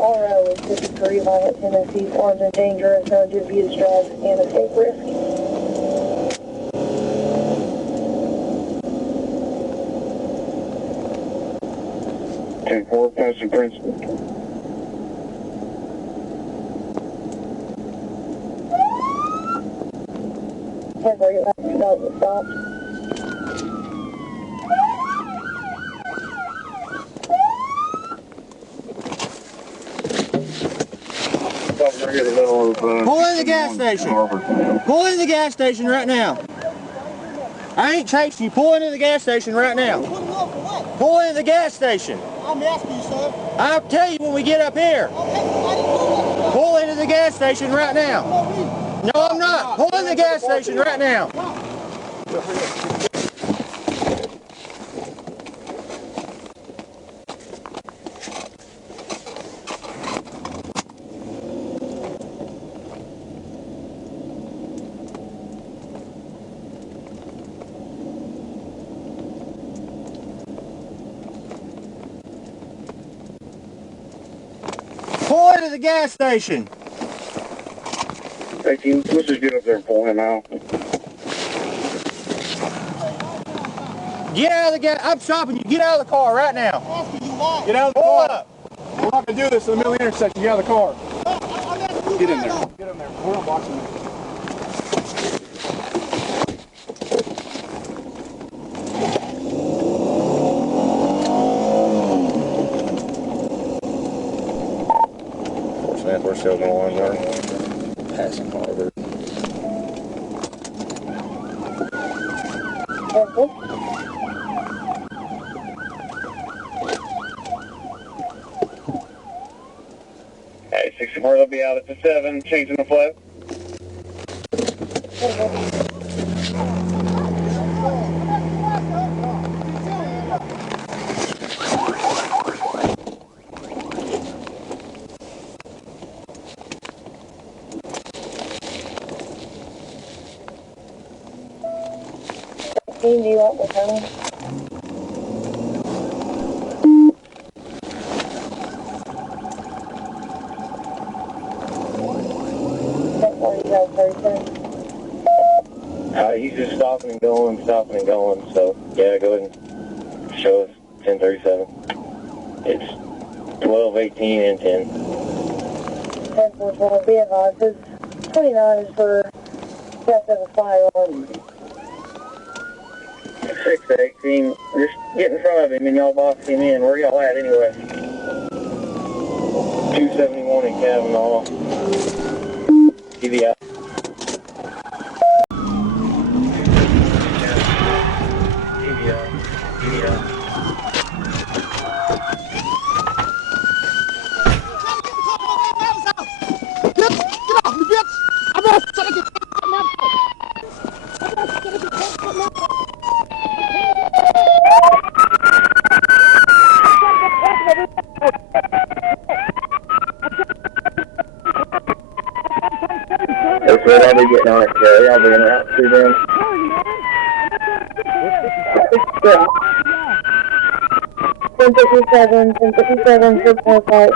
Colorado is 53, violent tendencies, armed and dangerous, known to abuse drugs and escape risk. 10-4, passing principal. Where you have to stop. Pull in the gas station. Pull in the gas station right now. I ain't chasing you. Pull into the gas station right now. Pull into the gas station. I'm asking you, sir. I'll tell you when we get up here. Pull into the gas station right now. No, I'm not. Pull in the gas station right now. Pull into the gas station. Hey, team, let's just get up there and pull him out. Get out of the gas. I'm stopping you. Get out of the car right now. Get out of the Pull car. up. We're not going to do this in the middle of the intersection. Get out of the car. Get in there. Get in there. We're not watching this. We're still going on, Passing Harvard. Hey, 64, they'll be out at the 7, changing the flag. Do you want the tunnel? He's just stopping and going, so yeah, go ahead and show us 1037. It's 12:18 and 10. 10-4-12, be advised, this 29 is for theft of a firearm. 6-18, just get in front of him and y'all box him in. Where y'all at anyway? 271 in Kavanaugh. TVI. That's what I'll be getting on it, Jerry. I'll be in out to them. 1057, 1057, 445.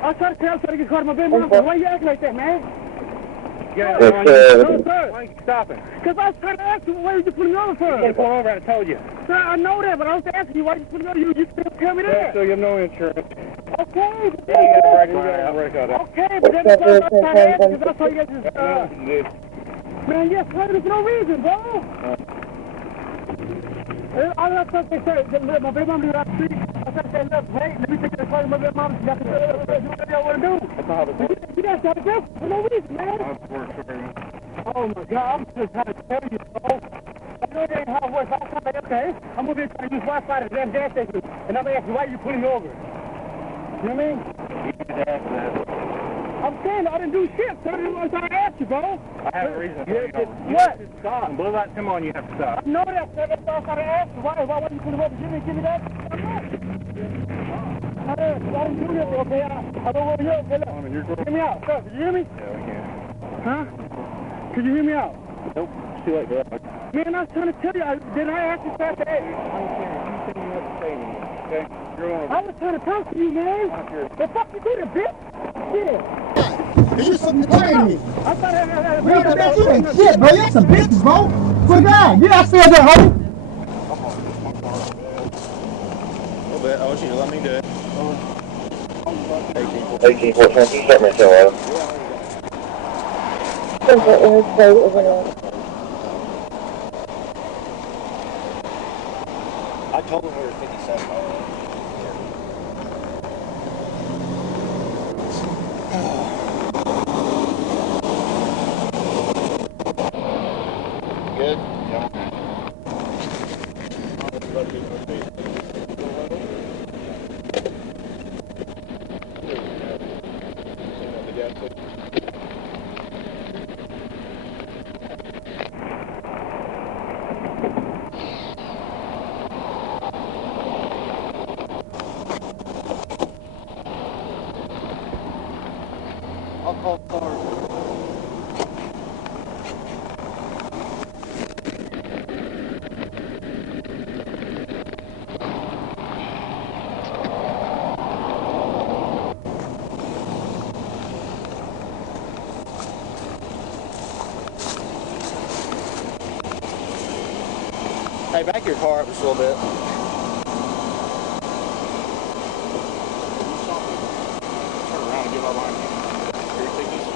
I tried to tell you to get my baby mama. Why you acting like that, man? Yes, no, sir. Why are you stopping? Because I was trying to ask you, why did you put me over for? You pull over, I told you. Sir, I know that, but I was asking you, why did you put me over? You didn't tell me that. So you have no insurance. Okay. But okay, but that's what I was trying to ask you, because I thought you guys just, man, yes, why for no reason, bro? I left something, sir. My baby mama out the street. I said, look, hey, let me take the car to my baby mama. You got to do whatever y'all want to do. That's not how this works. You guys got to go for no reason, man. Oh, my God. I'm just trying to tell you, bro. I know that ain't how it works. I'm like, okay, I'm going to be trying to use Wi-Fi at the damn gas station. And I'm going to ask you, why are you pulling me over? You know what I mean? I'm saying I didn't do shit, sir. That's what I asked you, bro. I have a reason. What? Stop. Blue light come on, you have to stop. I know that, sir. That's what I asked you. Why wouldn't you put him up and give me that? I didn't do this, okay? I don't want to hear it. Hear me out, sir. Can you hear me? Yeah, we can. Huh? Could you hear me out? Nope. Too late, bro. Man, I was trying to tell you. Didn't I ask you fast to ask? You said you have to say anything, okay? I was trying to talk to you, man. The fuck you doing, bitch? Yeah. You're just fucking tired of me. I thought I had Bro, you ain't shit, bro. You're some bitches, bro. Quit that. You're not still there, homie. A little bit. I want you to let me do it. 18-4, can you start my tail out? I told him we were 57. Good? Yeah. I'll call Clark. Hey, back your car up just a little bit. Turn around and get my line. Here, take this.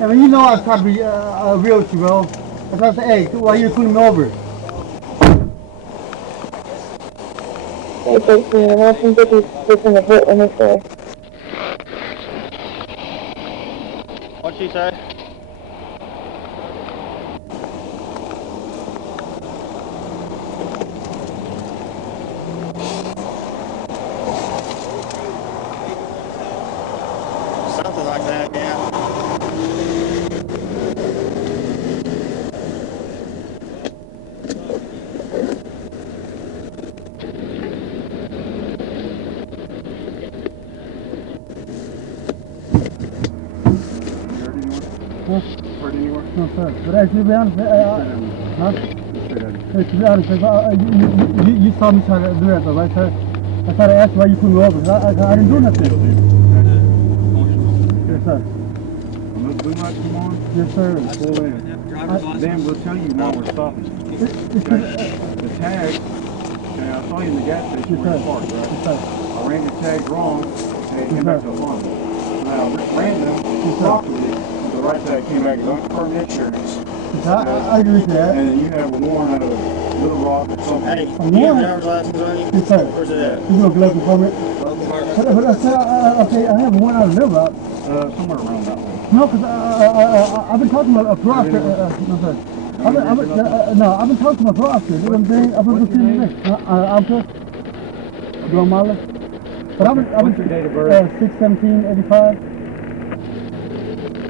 I mean, you know I was trying to be real with you, bro. I was trying to say, hey, why you pulling me over? It takes me a Washington DC in the foot on this way. What'd she say? Something like that, yeah. Heard anywhere? No, sir. But actually, to be honest, huh? To be honest, you saw me trying to do that, though, right, sir? I tried to ask you why you pulled me over. I didn't do nothing. Yes, sir. When those blue lights come on, Yes, sir. pull in. Then we'll tell you why we're stopping. The tag, okay, I saw you in the gas station where you parked, right? Yes, sir. I ran your tag wrong, and it came back to a Honda. Now, random, properly, the right tag came back, don't confirm insurance. I agree with that. And then you have a warrant out of Little Rock or something. Hey, you have a driver's license on you? Yes, sir. Where's it at? You know, glove compartment. But I said, okay, I have one out of Little Rock. Somewhere around that way. No, because I've been talking to a pro officer. No, sir. I've been talking to my pro officer. You know what I'm saying? I've been looking at this. I'm good. Blow Marley. But I've been What's your date of birth? 6/17/85.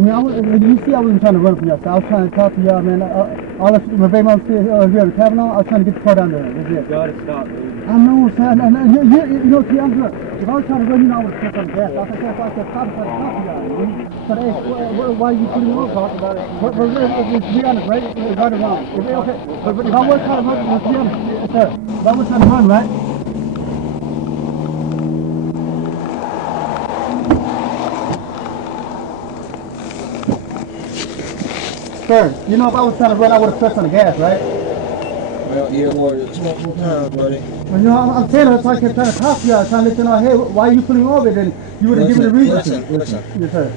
I mean, you see, I wasn't trying to run for y'all. So I was trying to talk to y'all, man. All my baby mom still here at the Kavanaugh. I was trying to get the car down there. That's it. Gotta stop, dude. I know, son. You know, see, I'm good. If I was trying to run, you know, I would have stepped on the gas. I said, if I said stop, I'm trying to talk to y'all. But hey, why are you putting me over? Talk about it. But to be honest, right? It's right or wrong. Okay. But if I was trying to run, let's be honest, sir. If I was trying to run, right? Sir, you know, if I was trying to run, I would have pressed on the gas, right? Well, yeah, Lord, it's multiple times, buddy. Well, you know, I'm saying, I was trying to talk to y'all, trying to let you know, hey, why are you pulling me over? Then you would have given a reason. Listen. Yes, sir.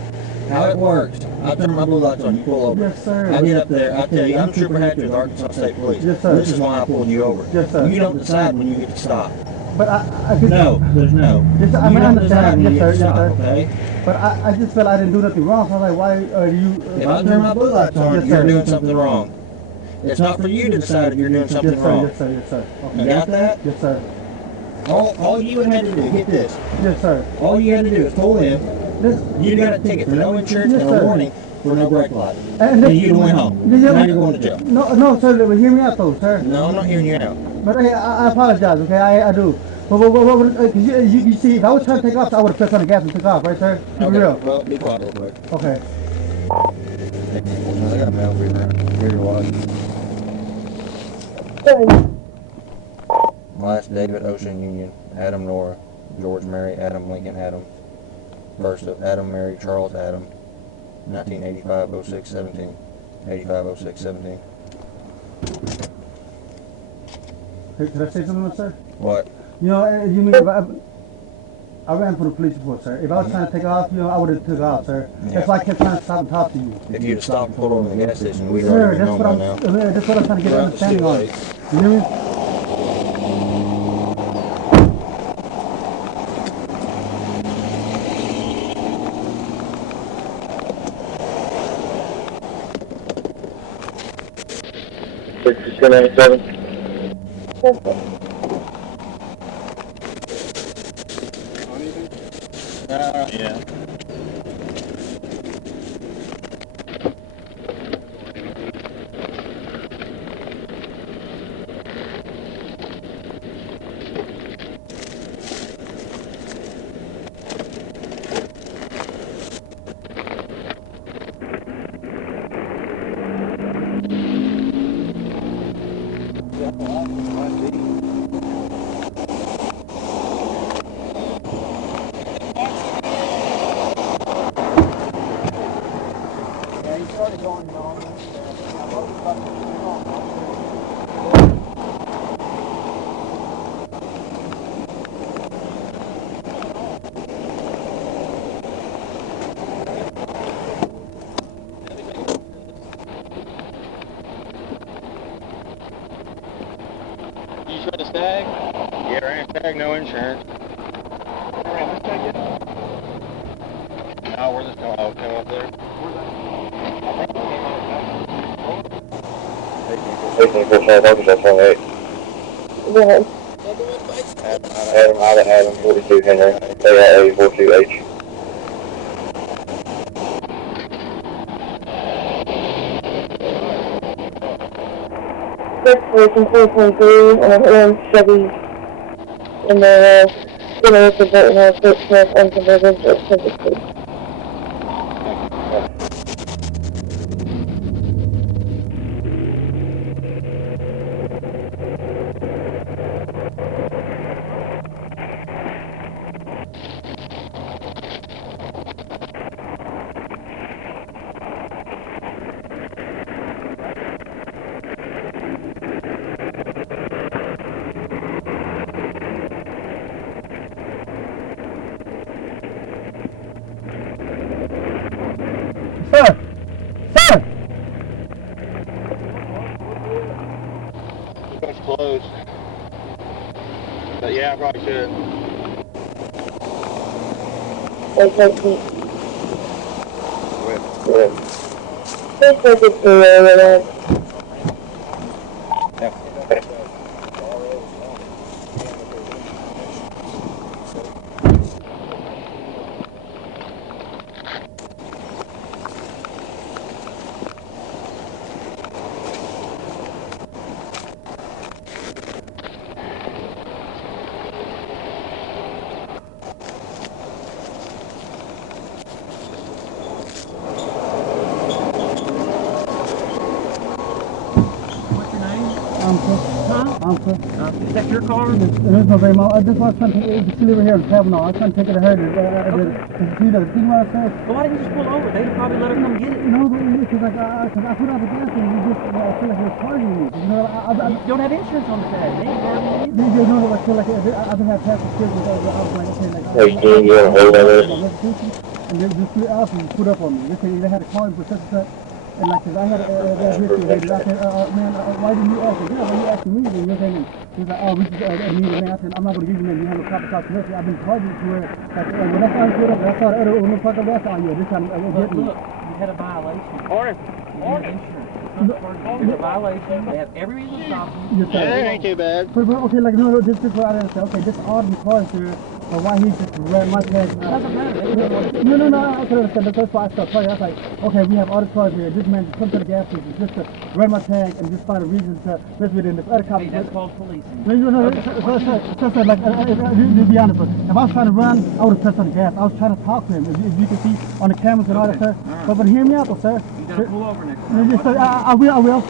How it works. I turn my blue lights on, you pull over. Yes, sir. I get up there, I tell you, I'm Trooper Hatcher of the Arkansas State Police. Yes, sir. This is why I pulled you over. Yes, sir. You don't decide when you get to stop. But No, there's no. Yes, sir, You don't decide when you yes, get to sir, stop, yes, sir. okay? But I just felt I didn't do nothing wrong, so I was like, why are you... If I turn my blue lights on, yes, you're sir. doing something wrong. It's not for you to decide if you're doing something yes, sir, wrong. Yes, sir, yes, sir. Okay. You got that? Yes, sir. All you would have to do, get this. Yes, sir. All you had to do is pull in. This, You got a ticket for no insurance Yes, and sir. a warning for no brake light. And And you went home. Now you're going to jail. No, sir, hear me out though, sir. No, I'm not hearing you out. But hey, I apologize, okay? I do. But you see, if I was trying to take off, I would have pressed on the gas and took off, right, sir? For Okay, real. well, be quiet real quick. Okay. I got mail for you now. Here you watch. Last David Ocean Union, Adam Nora, George Mary, Adam Lincoln Adam. First of Adam Mary Charles Adam, 1985-06-17, 85-06-17. Could I say something, sir? What? You know, you mean if I ran for the police report, sir. If I was trying to take off, you know, I would have took off, sir. Yeah. That's why I kept trying to stop and talk to you. If you'd have stopped and pulled over in the gas station, we'd Sir, already that's known what by I'm. now. That's what I'm trying to get an Well, it's understanding too on. late. You hear me? Six 1097. Yeah. You try to stag? Yeah, ran stag, no insurance. Ran this tag yet? No, where's this going? Oh, come up there. Eighteen percent Arkansas 28. Go ahead. Adam 42 Henry, TVI 42H. Next person 423 on orange Chevy in the generator voting on Fort Smith unconverted for Pacific Street. Sir! Sir! It's closed. But yeah, I probably should. Like, Good. Please make it through over there. Is that your car? There's no very much. I just want something. It's still over here in Kavanaugh. I was trying to take it to her. See what I said? Well, why didn't you just pull over? They'd probably let her come get it. No, because like, I put out the gas and you just, I feel like you're charging me. You know, You don't have insurance on the tag. They ain't charging you. you know, I feel like I've been having past experience. I was like, okay, like, Hey, Gene, you want to hold on this? and then just 3 officers put up on me. They had to call him for such and such. And like, cause I had a history with it. I said, man, why didn't you ask me? Yeah, why you asking me? And you're saying, he's like, oh, we just need a man. I said, I'm not going to give you, man. You have no proper cause to history. I've been targeted to where, like, when I started put up, I saw the other one fuck up, I said, oh, yeah, this time, we'll get me. Look, you had a violation. Order. Insurance. It's a violation. They have every reason to stop you. Yeah, that ain't too bad. But okay, like, no, this is what I understand. Okay, this odd cause here. Or why he just ran my tag. Doesn't matter. No, I can understand. That's why I started talking. I was like, okay, we have all the cars here. This man just come to the gas station just to run my tag and just find a reason to mess with it. And this other cop. Hey, that's called policing. No. So like, to be honest, if I was trying to run, I would have pressed on the gas. I was trying to talk to him, as you can see on the cameras and all that, sir. But hear me out, though, sir. You gotta pull over next time. I will.